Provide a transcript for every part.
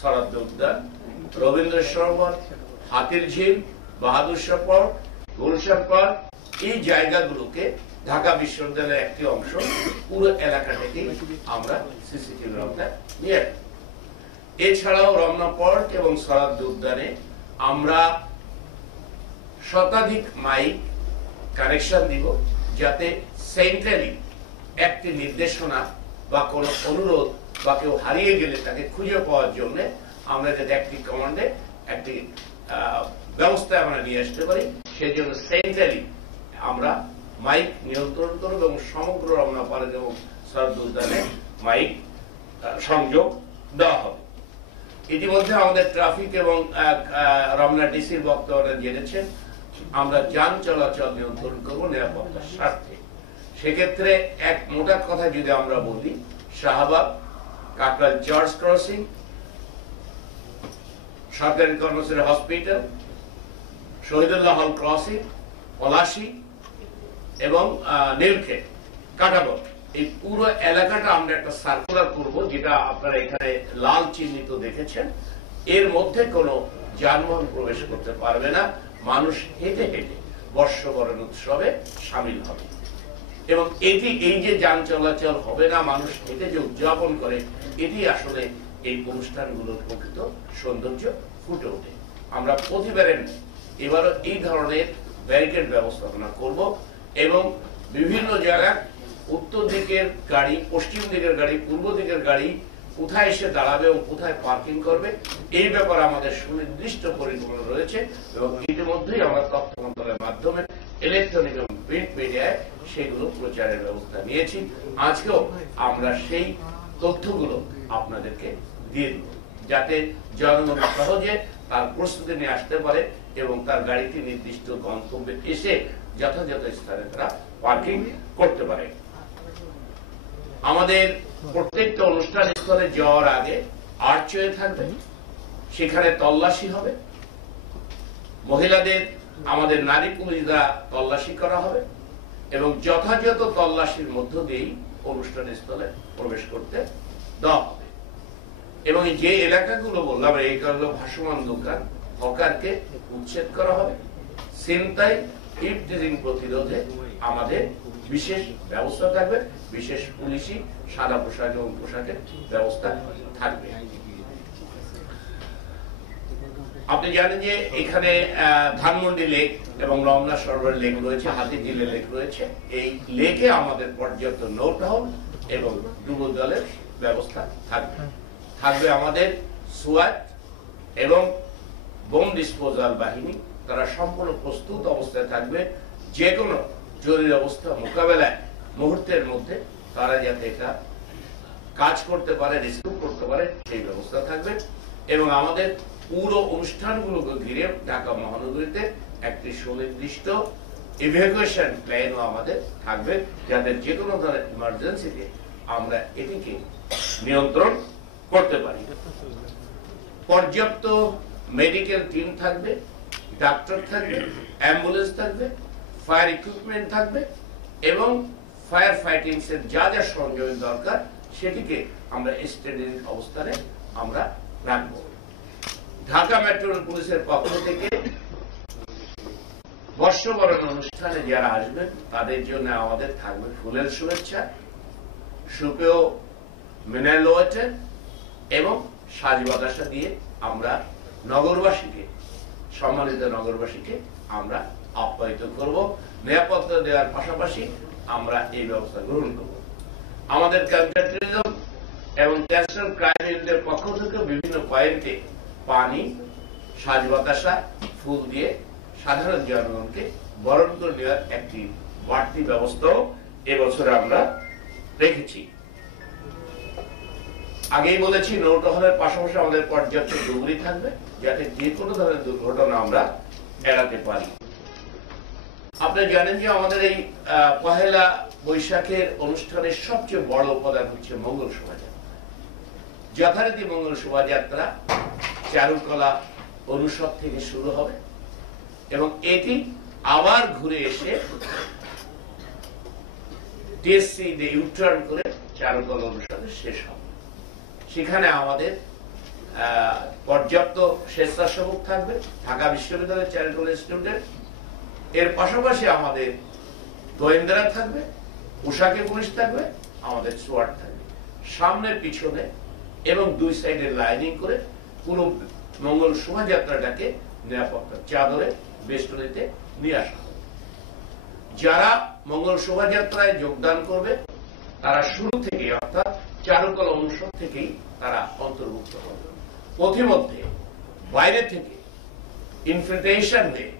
শরৎ উদ্যান, রবীন্দ্র সরোবর, হাতির ঝিল, বাহাদুর শাহ পার্ক, গুলশান পার্ক, এই জায়গাগুলোকে ঢাকা বিশ্ববিদ্যালয়ের একটি অংশ পুরো এলাকাটাকে আমরা সিসিটিভির আওতায় নিয়ে আসবো। এছাড়াও রমনা পার্ক এবং শরৎ উদ্যানে আমরা শতাধিক মাইক কানেকশন দিব, যাতে সেন্ট্রালি একটি নির্দেশনা বা কোনো অনুরোধ বা কেউ হারিয়ে গেলে তাকে খুঁজে পাওয়ার জন্য আমরা যাতে একটি কমান্ডে একটি ব্যবস্থা আমরা নিয়ে আসতে পারি, সেই জন্য সেন্ট্রালি আমরা মাইক নিয়ন্ত্রণ করব এবং সমগ্র রমনা পার্ক এবং শরৎ উদ্যানে মাইক সংযোগ দেওয়া হবে। ইতিমধ্যে আমাদের ট্রাফিক এবং রমনা ডিসির বক্তব্য জেনেছেন, আমরা যান চলাচল নিয়ন্ত্রণ করবো নিরাপত্তার স্বার্থে। সেক্ষেত্রে এক মোটা কথা যদি আমরা বলি, শাহবাগ, কাকরাইল চার্চ ক্রসিং, সরকারি কর্মচারী হসপিটাল, শহীদুল্লাহ হল ক্রসিং, পলাশী এবং নীলক্ষেত, কাটাবর, এই পুরো এলাকাটা আমরা একটা সার্কুলার করব, যেটা আপনারা এখানে লাল চিহ্নিত দেখেছেন। এর মধ্যে কোনো যানবাহন প্রবেশ করতে পারবে না, মানুষ হেঁটে হেঁটে বর্ষবরণ উৎসবে সামিল হবে। এবং এটি এই যে যান চলাচল হবে না, মানুষ হেঁটে যে উদযাপন করে, এটি আসলে এই অনুষ্ঠানগুলোর প্রকৃত সৌন্দর্য ফুটে ওঠে। আমরা প্রতিবারের এবারও এই ধরনের ব্যারিকেড ব্যবস্থাপনা করব এবং বিভিন্ন জায়গায় উত্তর দিকের গাড়ি, পশ্চিম দিকের গাড়ি, পূর্ব দিকের গাড়ি কোথায় এসে দাঁড়াবে এবং কোথায় পার্কিং করবে, এই ব্যাপারে আমাদের সুনির্দিষ্ট পরিকল্পনা রয়েছে এবং ইতিমধ্যেই আমরা তথ্য মন্ত্রণালয়ের মাধ্যমে ইলেকট্রনিক এবং প্রিন্ট মিডিয়ায় সেগুলো প্রচারের ব্যবস্থা নিয়েছি। আজকেও আমরা সেই তথ্যগুলো আপনাদেরকে দিয়ে দেব, যাতে জনগণ সহজে তার প্রস্তুতি নিয়ে আসতে পারে এবং তার গাড়িটি নির্দিষ্ট গন্তব্যে এসে যথাযথ স্থানে তারা পার্কিং করতে পারে। আমাদের প্রত্যেকটা অনুষ্ঠান স্থলে যাওয়ার আগে আর্চওয়ে থাকবে, সেখানে তল্লাশি হবে, মহিলাদের আমাদের নারী পুলিশ দ্বারা তল্লাশি করা হবে এবং যথাযথ তল্লাশির মধ্য দিয়েই অনুষ্ঠান স্থলে প্রবেশ করতে দেওয়া হবে। এবং যে এলাকাগুলো বললাম, এইগুলো ভাসমান দোকান, হকারকে উচ্ছেদ করা হবে। ছিনতাই, ইভটিজিং প্রতিরোধে আমাদের বিশেষ ব্যবস্থা থাকবে, বিশেষ পুলিশি সাদা পোশাক এবং পোশাকের ব্যবস্থা থাকবে। আপনি জানেন যে এখানে ধানমন্ডি লেক এবং রমনা সরোবর লেক রয়েছে, হাতিঝিল লেক রয়েছে। এই লেকে আমাদের পর্যাপ্ত নৌট হাউস এবং ডুবো জলের ব্যবস্থা থাকবে। থাকবে আমাদের সোয়াট এবং বোম ডিসপোজাল বাহিনী, তারা সম্পূর্ণ প্রস্তুত অবস্থায় থাকবে যে কোনো জরুরি অবস্থা মোকাবেলায় মুহূর্তের মধ্যে তারা যাতে এটা কাজ করতে পারে, রেস্কিউ করতে পারে, সেই ব্যবস্থা থাকবে। এবং আমাদের পুরো অনুষ্ঠানগুলোকে ঘিরে ঢাকা মহানগরীতে একটি সুনির্দিষ্ট ইভ্যাকুয়েশন প্ল্যানও আমাদের থাকবে, যাতে যে কোনো ধরনের ইমার্জেন্সিতে আমরা এটিকে নিয়ন্ত্রণ করতে পারি। পর্যাপ্ত মেডিকেল টিম থাকবে, ডাক্তার থাকবে, অ্যাম্বুলেন্স থাকবে, ফায়ার ইকুইপমেন্ট থাকবে এবং ফায়ার ফাইটিং এর যা যা সরঞ্জাম দরকার সেটিকে আমরা স্ট্যান্ডিং অবস্থানে আমরা রাখবো। ঢাকা মেট্রো পুলিশের পক্ষ থেকে বর্ষবরণ অনুষ্ঠানে যারা আসবেন তাদের জন্য আমাদের থাকবে ফুলের শুভেচ্ছা, সুপেয় মিনারেল ওয়াটার এবং সাজ বাতাসা দিয়ে আমরা নগরবাসীকে, সম্মানিত নগরবাসীকে আমরা আপ্যায়িত করব। নিরাপত্তা দেওয়ার পাশাপাশি আমরা এই ব্যবস্থা গ্রহণ করব। আমাদের কাউন্টার টেররিজম এবং ন্যাশনাল ক্রাইম ইউনিটের পক্ষ থেকে বিভিন্ন পয়েন্টে পানি, সাজ বাতাসা, ফুল দিয়ে সাধারণ জনগণকে বরণ করে নেওয়ার একটি বাড়তি ব্যবস্থাও এবছরে আমরা রেখেছি। আগেই বলেছি, নৌটহলের পাশাপাশি আমাদের পর্যাপ্ত ডুবুরি থাকবে, যাতে যে কোনো ধরনের দুর্ঘটনা আমরা এড়াতে পারি। আপনি জানেন যে আমাদের এই পহেলা বৈশাখের অনুষ্ঠানের সবচেয়ে বড় উপাদান হচ্ছে মঙ্গল শোভাযাত্রা। যথারীতি মঙ্গল শোভাযাত্রা চারুকলা অনুষদ থেকে শুরু হবে এবং এটি আবার ঘুরে এসে টিএসসি দিয়ে ইউটার্ন করে চারুকলা অনুষদে শেষ হবে। সেখানে আমাদের পর্যাপ্ত স্বেচ্ছাসেবক থাকবে, ঢাকা বিশ্ববিদ্যালয়ের চ্যারিটেবল স্টুডেন্ট। এর পাশাপাশি আমাদের গোয়েন্দারা থাকবে, পোশাকে পুলিশ থাকবে, আমাদের সোয়ার্ড থাকবে সামনে পিছনে এবং দুই সাইডে লাইনিং করে পুরো মঙ্গল শোভাযাত্রাটাকে নিরাপত্তার চাদরে বেষ্টনীতে নিয়ে আসা হবে। যারা মঙ্গল শোভাযাত্রায় যোগদান করবে তারা শুরু থেকে অর্থাৎ চারুকলা অনুষদ থেকেই তারা অন্তর্ভুক্ত হবে। পথিমধ্যে বাইরে থেকে ইনফিল্ট্রেশন দিয়ে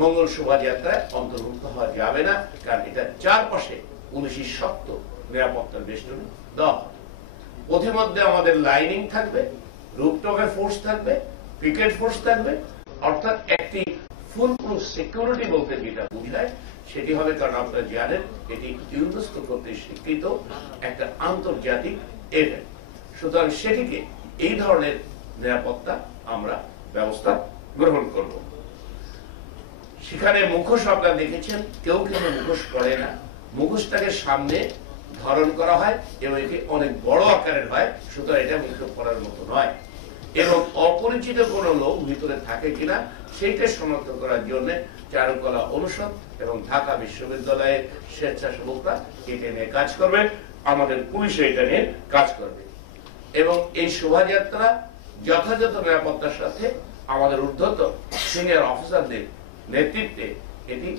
মঙ্গল শোভাযাত্রায় অন্তর্ভুক্ত হওয়া যাবে না, কারণ এটা চারপাশে পুলিশি শক্ত নিরাপত্তার বেষ্টনী দেওয়া হবে। পথিমধ্যে আমাদের লাইনিং থাকবে, রুপটপে ফোর্স থাকবে, পিকেট ফোর্স থাকবে, অর্থাৎ একটি ফুল প্রুফ সিকিউরিটি বলতে যেটা বোঝায় সেটি হবে, কারণ আপনারা জানেন এটি ইউনেস্কো কর্তৃক স্বীকৃত একটা আন্তর্জাতিক ইভেন্ট। সুতরাং সেটিকে এই ধরনের নিরাপত্তা আমরা ব্যবস্থা গ্রহণ করব। সেখানে মুখোশ আপনারা দেখেছেন, কেউ কিন্তু মুখোশ করে না, মুখোশটাকে সামনে ধারণ করা হয় এবং এটি অনেক বড় আকারের হয়, সুতরাং এটা মুখোশ করার মতো নয়। এবং অপরিচিত কোন লোক ভিতরে থাকে কিনা সেইটা শনাক্ত করার জন্য চারুকলা অনুষদ এবং ঢাকা বিশ্ববিদ্যালয়ের স্বেচ্ছাসেবকরা এটা নিয়ে কাজ করবে, আমাদের পুলিশ এটা নিয়ে কাজ করবে। এবং এই শোভাযাত্রা যথাযথ নিরাপত্তার সাথে আমাদের ঊর্ধ্বতন সিনিয়র অফিসারদের নেতৃত্বে এটি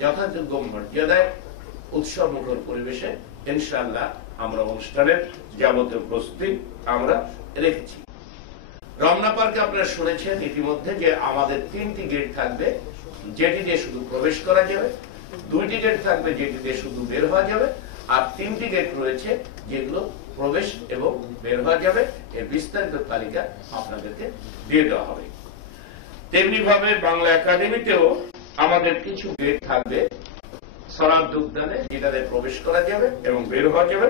যথাযোগ্য মর্যাদায় উৎসব মুখর পরিবেশে ইনশাআল্লাহ আমরা অনুষ্ঠানের যাবতীয় প্রস্তুতি আমরা রেখেছি। রমনা পার্কে আপনারা শুনেছেন ইতিমধ্যে যে আমাদের 3টি গেট থাকবে, যেটি দিয়ে শুধু প্রবেশ করা যাবে, 2টি গেট থাকবে যেটি দিয়ে শুধু বের হওয়া যাবে, আর 3টি গেট রয়েছে যেগুলো প্রবেশ এবং বের হওয়া যাবে। এর বিস্তারিত তালিকা আপনাদেরকে দিয়ে দেওয়া হবে। তেমনি ভাবে বাংলা একাডেমিতেও আমাদের কিছু গেট থাকবে সরাব উদ্যানে, যেটাতে প্রবেশ করা যাবে এবং বের হওয়া যাবে।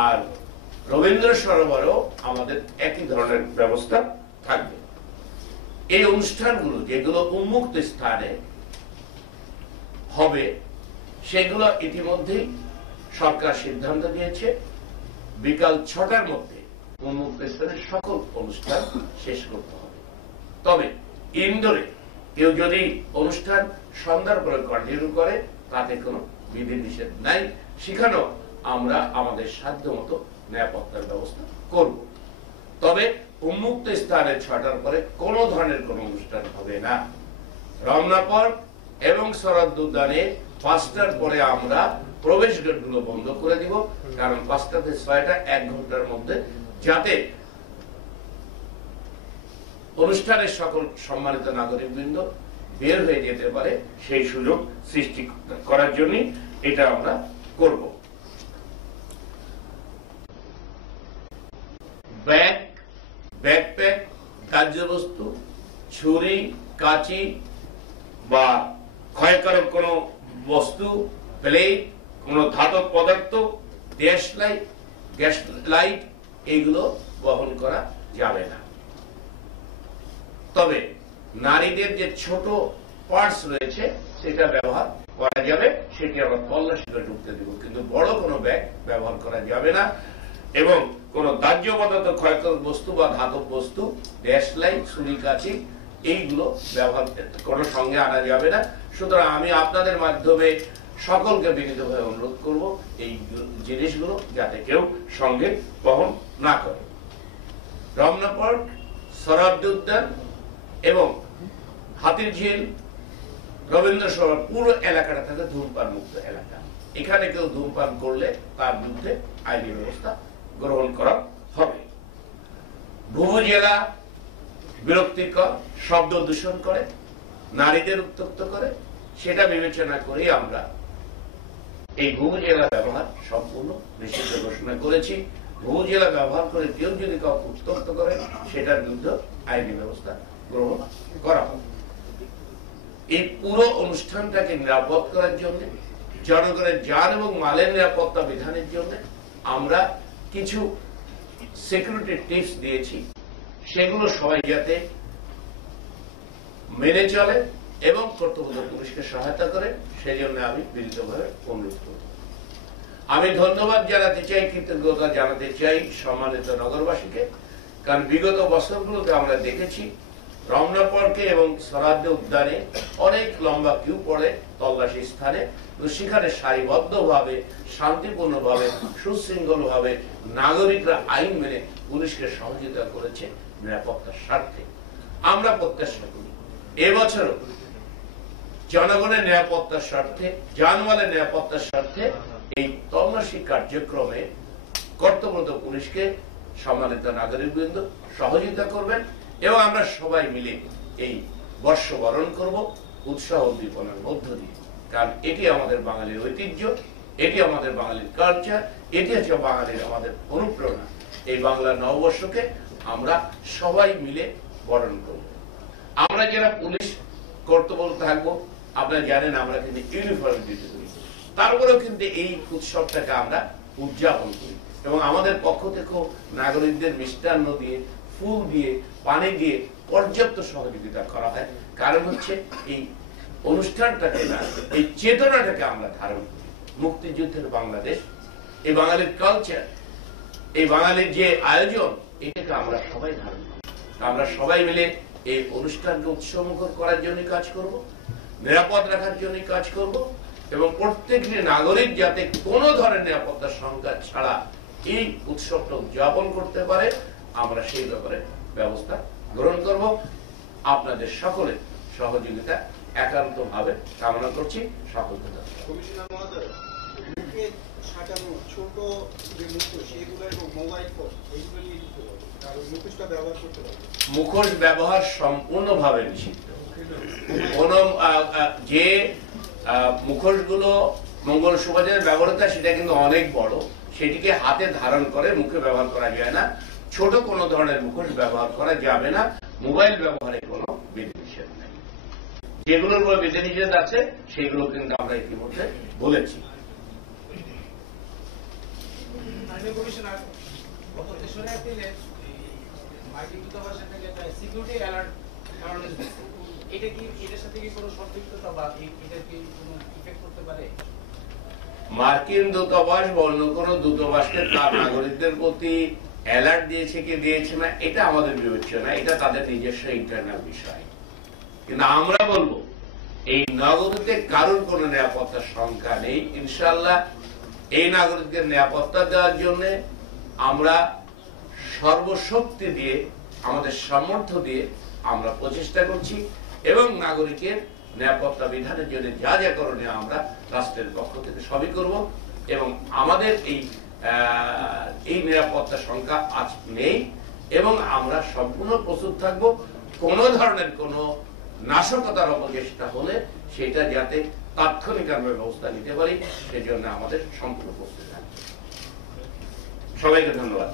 আর রবীন্দ্র সরোবরেও আমাদের একই ধরনের ব্যবস্থা থাকবে। এই অনুষ্ঠানগুলো যেগুলো উন্মুক্ত স্থানে হবে সেগুলো ইতিমধ্যেই সরকার সিদ্ধান্ত দিয়েছে বিকাল 6টার মধ্যে উন্মুক্ত স্থানে সকল অনুষ্ঠান শেষ করতে হবে। তবে ইনডোরে কেউ যদি অনুষ্ঠান সন্ধ্যার পরে কন্টিনিউ করে তাতে কোনো বিধিনিষেধ নাই, সেখানেও আমরা আমাদের সাধ্য মতো নিরাপত্তার ব্যবস্থা করব। তবে উন্মুক্ত স্থানে 6টার পরে কোন ধরনের কোন অনুষ্ঠান হবে না। রমনা পার্ক এবং শরৎ উদ্যানে 5টার পরে আমরা প্রবেশ গেটগুলো বন্ধ করে দিব, কারণ 5টা থেকে 6টা 1 ঘন্টার মধ্যে যাতে অনুষ্ঠানের সকল সম্মানিত নাগরিকবৃন্দ বের হয়ে যেতে পারে সেই সুযোগ সৃষ্টি করার জন্য এটা আমরা করব। ব্যাগ, ব্যাকপ্যাক, কার্যবস্তু, ছুরি, কাঁচি বা ক্ষয়কারক কোন বস্তু, প্লেট, কোন ধাতব পদার্থ, গ্যাস লাইট এগুলো বহন করা যাবে না। তবে নারীদের যে ছোট পার্টস রয়েছে সেটা ব্যবহার করা যাবে, সেটি আমরা তল্লাশি করে ঢুকতে দেব, কিন্তু বড় কোনো ব্যাগ ব্যবহার করা যাবে না। এবং কোন দাহ্য পদার্থ, ক্ষয়কারক বস্তু বা ধাতব বস্তু, গ্যাস লাইট, ছুরি, কাঁচি এইগুলো ব্যবহার কোনো সঙ্গে আনা যাবে না। সুতরাং আমি আপনাদের মাধ্যমে সকলকে বিনীতভাবে অনুরোধ করব এই জিনিসগুলো যাতে কেউ সঙ্গে বহন না করে। রমনা পার্ক, শরৎ উদ্যান এবং হাতিরঝিল, রবীন্দ্র সরোবর পুরো এলাকাটা থাকে ধূমপান মুক্ত এলাকা। এখানে কেউ ধূমপান করলে তার বিরুদ্ধে আইনি ব্যবস্থা গ্রহণ করা হবে। ভুবুজেলা বিরক্তিকর, শব্দ দূষণ করে, নারীদের উত্ত্যক্ত করে, সেটা বিবেচনা করে আমরা এই ভুবুজেলা ব্যবহার সম্পূর্ণ নিষিদ্ধ ঘোষণা করেছি। ভুবুজেলা ব্যবহার করে কেউ যদি কাউকে উত্ত্যক্ত করে সেটার বিরুদ্ধে আইনি ব্যবস্থা গ্রহণ করা হবে। এই পুরো অনুষ্ঠানটাকে নিরাপদ করার জন্য, জনগণের জান এবং মালের নিরাপত্তা বিধানের জন্য আমরা কিছু সিকিউরিটি টিপস দিয়েছি, সেগুলো সবাই যাতে মেনে চলে এবং কর্তব্যরত পুলিশকে সহায়তা করে, সেজন্য আমি বিনীতভাবে অনুরোধ করব। আমি ধন্যবাদ জানাতে চাই, কৃতজ্ঞতা জানাতে চাই সম্মানিত নগরবাসীকে, কারণ বিগত বছরগুলোতে আমরা দেখেছি রমনা পার্কে এবং সরাদ্দ উদ্যানে অনেক লম্বা কিউ পড়ে তল্লাশি স্থানে, সেখানে সারিবদ্ধভাবে শান্তিপূর্ণভাবে সুশৃঙ্খলভাবে নাগরিকরা আইন মেনে পুলিশকে সহযোগিতা করেছে নিরাপত্তার স্বার্থে। আমরা প্রত্যাশা করি এবছরও জনগণের নিরাপত্তার স্বার্থে, জানমালের নিরাপত্তার স্বার্থে এই তল্লাশি কার্যক্রমে কর্তব্যরত পুলিশকে সম্মানিত নাগরিকবৃন্দ সহযোগিতা করবেন এবং আমরা সবাই মিলে এই বর্ষবরণ করব উৎসাহ উদ্দীপনার মধ্য দিয়ে। কারণ এটি আমাদের বাঙালির ঐতিহ্য, এটি আমাদের বাঙালির কালচার, এটি হচ্ছে বাঙালির আমাদের অনুপ্রেরণা। এই বাংলা নববর্ষকে আমরা সবাই মিলে বরণ করব। আমরা যারা পুলিশ কর্তব্য থাকবো, আপনারা জানেন আমরা কিন্তু ইউনিফর্ম ডিউটি করি, তারপরেও কিন্তু এই উৎসবটাকে আমরা উদযাপন করি এবং আমাদের পক্ষ থেকেও নাগরিকদের মিষ্টান্ন দিয়ে, ফুল দিয়ে, পানি দিয়ে পর্যাপ্ত সহযোগিতা করা হয়। কারণ হচ্ছে এই অনুষ্ঠানটাকে না, এই চেতনাটাকে আমরা ধারণ করি। মুক্তিযুদ্ধের বাংলাদেশ, এই বাঙালির কালচার, এই বাঙালির যে আয়োজন, এটাকে আমরা সবাই ধারণ করি। আমরা সবাই মিলে এই অনুষ্ঠানকে উৎসবমুখর করার জন্য কাজ করব, নিরাপদ রাখার জন্য কাজ করব এবং প্রত্যেকটি নাগরিক যাতে কোনো ধরনের নিরাপত্তার শঙ্কা ছাড়া এই উৎসবটা উদযাপন করতে পারে, আমরা সেই ব্যাপারে ব্যবস্থা গ্রহণ করব। আপনাদের সকলের সহযোগিতা একান্তভাবে কামনা করছি। সকলকে কমিশনার মহোদয়, মুখে সাজানো ছোট যে মুখোশ সেগুলো এবং মোবাইল ফোন এইগুলো নিয়ে দিতে হবে, কারণ মুখোশটা ব্যবহার করতে পারবে। মুখোশ ব্যবহার সম্পূর্ণভাবে নিষিদ্ধ। কোন যে মুখোশগুলো মঙ্গল শোভাযাত্রায় ব্যবহৃত হয় সেটা কিন্তু অনেক বড়, সেটিকে হাতে ধারণ করে মুখে ব্যবহার করা যায় না। ছোট কোনো ধরনের মুখোশ ব্যবহার করা যাবে না। মোবাইল ব্যবহারে কোনো বিধিনিষেধ নেই। যেগুলোর উপর বিধিনিষেধ আছে সেগুলো কিন্তু আমরা ইতিমধ্যে বলেছি। মার্কিন দূতাবাস বা অন্য কোন দূতাবাসকে তার নাগরিকদের প্রতি অ্যালার্ট দিয়েছে কি দিয়েছে না, এটা আমাদের বিবেচনা, এটা তাদের নিজস্ব ইন্টারনাল বিষয়। কিন্তু আমরা বলবো এই নাগরিকদের কারোর কোন নিরাপত্তার শঙ্কা নেই। ইনশাআল্লাহ এই নাগরিকদের নিরাপত্তা দেওয়ার জন্য আমরা সর্বশক্তি দিয়ে, আমাদের সামর্থ্য দিয়ে আমরা প্রচেষ্টা করছি এবং নাগরিকের নিরাপত্তা বিধানের জন্য যা যা করণীয় আমরা রাষ্ট্রের পক্ষ থেকে সবই করব এবং আমাদের এই নিরাপত্তা সংখ্যা আজ নেই এবং আমরা সম্পূর্ণ প্রস্তুত থাকব কোন ধরনের কোন নাশকতার অপচেষ্টা হলে সেটা যাতে তাৎক্ষণিক আমরা ব্যবস্থা নিতে পারি, সেজন্য আমাদের সম্পূর্ণ প্রস্তুত থাকবে। সবাইকে ধন্যবাদ।